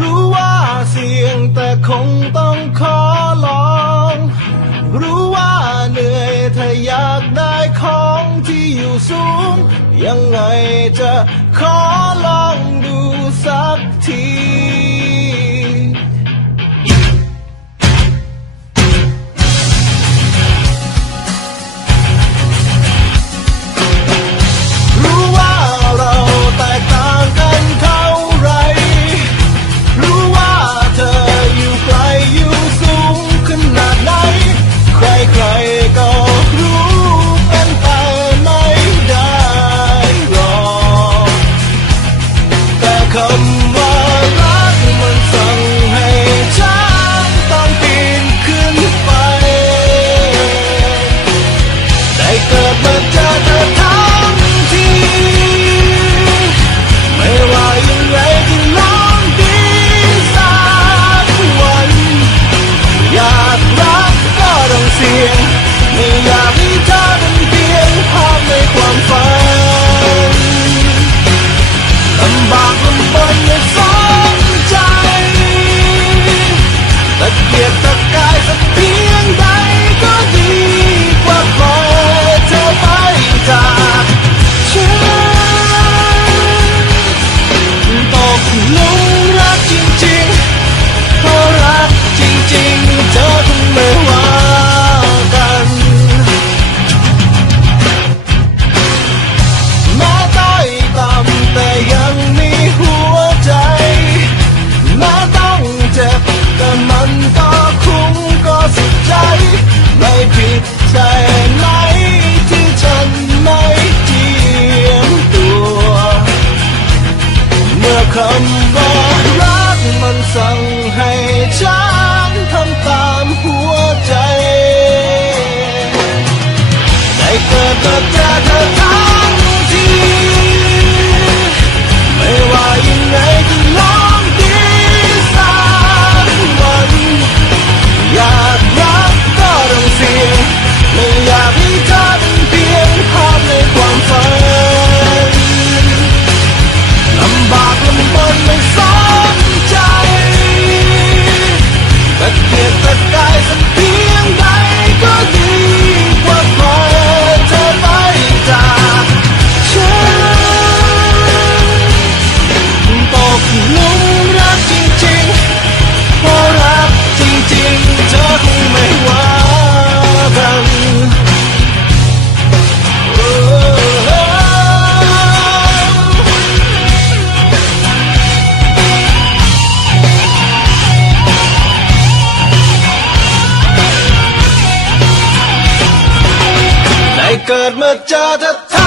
รู้ว่าเสี่ยงแต่คงต้องขอลอง รู้ว่าเหนื่อยถ้าอยากได้ของที่อยู่สูง ยังไงจะขอลองดูสักที da da ไม่ผิดใจไหมที่ฉันไม่เทียมตัว เมื่อคำว่ารักมันสั่ง เกิดเมื่อเจอเธอ